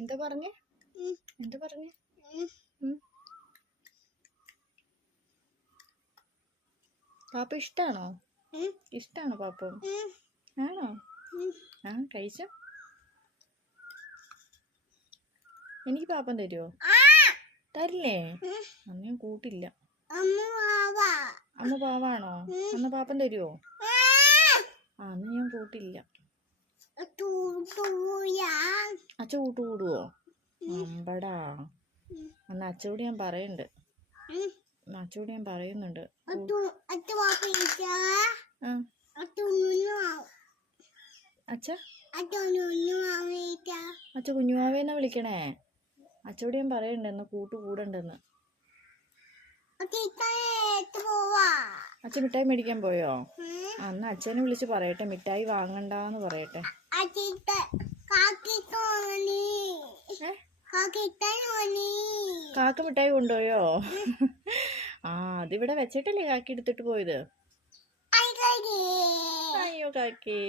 എന്താ പറഞ്ഞേ? എന്താ പറഞ്ഞേ? പാപ്പ ഇഷ്ടാണോ? ഇഷ്ടാണോ പാപ്പ? ആണോ? ആ കഴിച്ചോ. എനിക്ക് പാപ്പം തരുമോ? തരില്ലേ? അന്ന് ഞാൻ കൂട്ടില്ല. അമ്മ പാവാണോ? അന്ന് പാപ്പം തരുമോ? അന്ന് ഞാൻ കൂട്ടില്ല. അച്ഛ കൂട്ടുകൂടുവോ? അമ്പടാ. അന്ന് അച്ഛനോട് ഞാൻ പറയുന്നുണ്ട്. അച്ഛ കുഞ്ഞുമാവേന്നാ വിളിക്കണേ. അച്ഛനോട് ഞാൻ പറയുന്നുണ്ട് എന്ന് കൂട്ടുകൂടണ്ടെന്ന്. അച്ഛൻ മിഠായി മേടിക്കാൻ പോയോ? അന്ന് അച്ഛനെ വിളിച്ച് പറയട്ടെ മിഠായി വാങ്ങണ്ടാന്ന് പറയട്ടെ. കാക്ക മിഠായി കൊണ്ടുപോയോ? അതിവിടെ വെച്ചിട്ടല്ലേ കാക്കി എടുത്തിട്ട് പോയത്. അയ്യോ കാക്കേ.